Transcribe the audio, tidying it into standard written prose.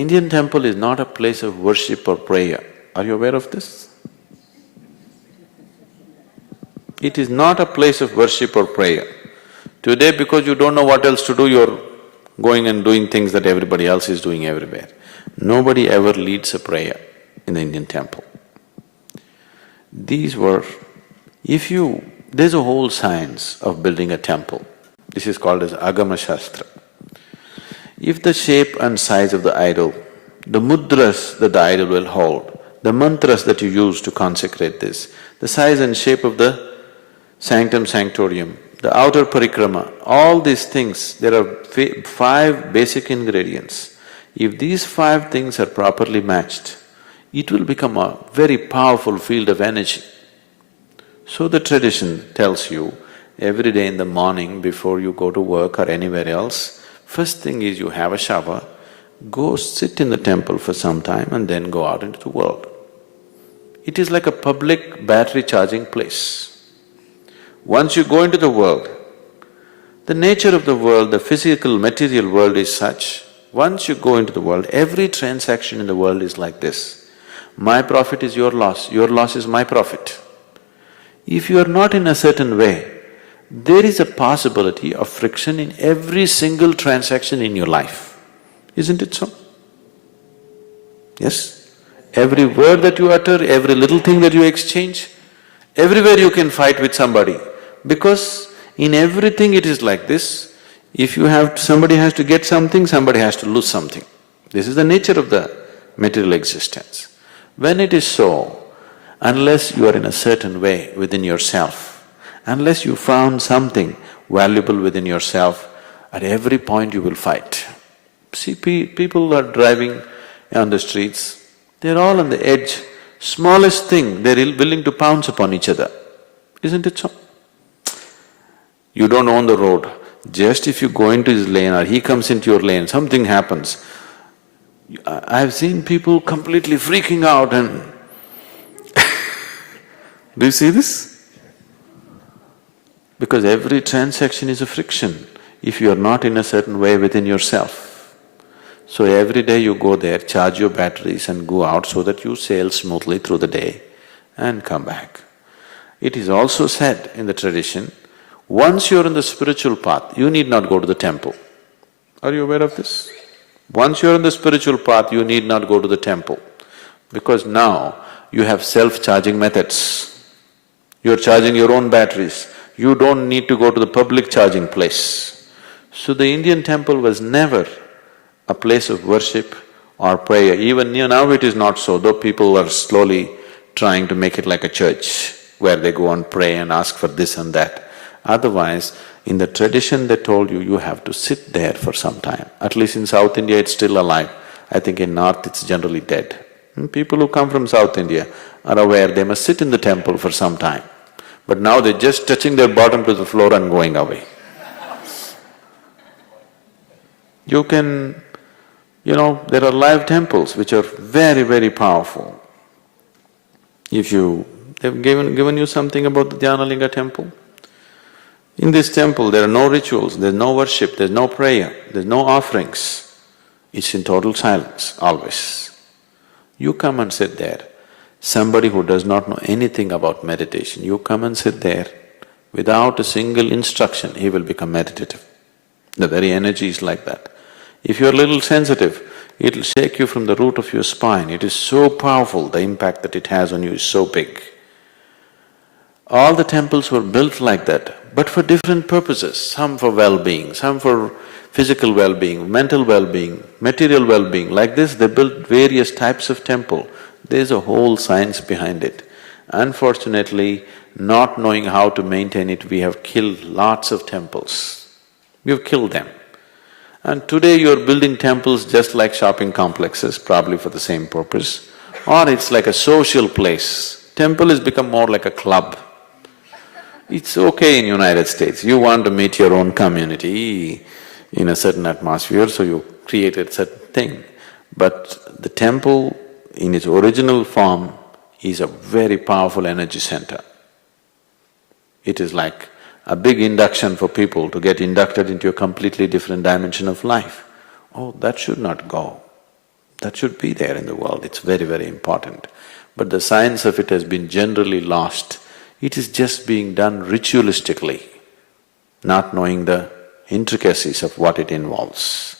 Indian temple is not a place of worship or prayer. Are you aware of this? It is not a place of worship or prayer. Today, because you don't know what else to do, you're going and doing things that everybody else is doing everywhere. Nobody ever leads a prayer in the Indian temple. These were… there's a whole science of building a temple. This is called as Agama Shastra. If the shape and size of the idol, the mudras that the idol will hold, the mantras that you use to consecrate this, the size and shape of the sanctum sanctorium, the outer parikrama, all these things, there are five basic ingredients. If these five things are properly matched, it will become a very powerful field of energy. So the tradition tells you, every day in the morning before you go to work or anywhere else, first thing is you have a shower, go sit in the temple for some time and then go out into the world. It is like a public battery charging place. Once you go into the world, the nature of the world, the physical, material world is such, once you go into the world, every transaction in the world is like this. My profit is your loss is my profit. If you are not in a certain way, there is a possibility of friction in every single transaction in your life. Isn't it so? Yes? Every word that you utter, every little thing that you exchange, everywhere you can fight with somebody. Because in everything it is like this, if you have… somebody has to get something, somebody has to lose something. This is the nature of the material existence. When it is so, unless you are in a certain way within yourself, unless you found something valuable within yourself, at every point you will fight. See, people are driving on the streets, they're all on the edge, smallest thing, they're willing to pounce upon each other. Isn't it so? You don't own the road, just if you go into his lane or he comes into your lane, something happens. I've seen people completely freaking out and do you see this? Because every transaction is a friction if you are not in a certain way within yourself. So every day you go there, charge your batteries and go out so that you sail smoothly through the day and come back. It is also said in the tradition, once you're in the spiritual path, you need not go to the temple. Are you aware of this? Once you're in the spiritual path, you need not go to the temple, because now you have self-charging methods. You're charging your own batteries. You don't need to go to the public charging place. So the Indian temple was never a place of worship or prayer. Even now it is not so, though people are slowly trying to make it like a church where they go and pray and ask for this and that. Otherwise, in the tradition they told you, you have to sit there for some time. At least in South India it's still alive. I think in North it's generally dead. People who come from South India are aware they must sit in the temple for some time. But now they're just touching their bottom to the floor and going away. You can… there are live temples which are very, very powerful. They've given you something about the Dhyanalinga temple. In this temple there are no rituals, there's no worship, there's no prayer, there's no offerings. It's in total silence, always. You come and sit there. Somebody who does not know anything about meditation, you come and sit there, without a single instruction, he will become meditative. The very energy is like that. If you're a little sensitive, it'll shake you from the root of your spine. It is so powerful, the impact that it has on you is so big. All the temples were built like that, but for different purposes, some for well-being, some for physical well-being, mental well-being, material well-being. Like this, they built various types of temple. There's a whole science behind it. Unfortunately, not knowing how to maintain it, we have killed lots of temples. We have killed them. And today you're building temples just like shopping complexes, probably for the same purpose, or it's like a social place. Temple has become more like a club. It's okay in United States, you want to meet your own community in a certain atmosphere, so you created a certain thing. But the temple in its original form is a very powerful energy center. It is like a big induction for people to get inducted into a completely different dimension of life. Oh, that should not go. That should be there in the world, it's very, very important. But the science of it has been generally lost. It is just being done ritualistically, not knowing the intricacies of what it involves.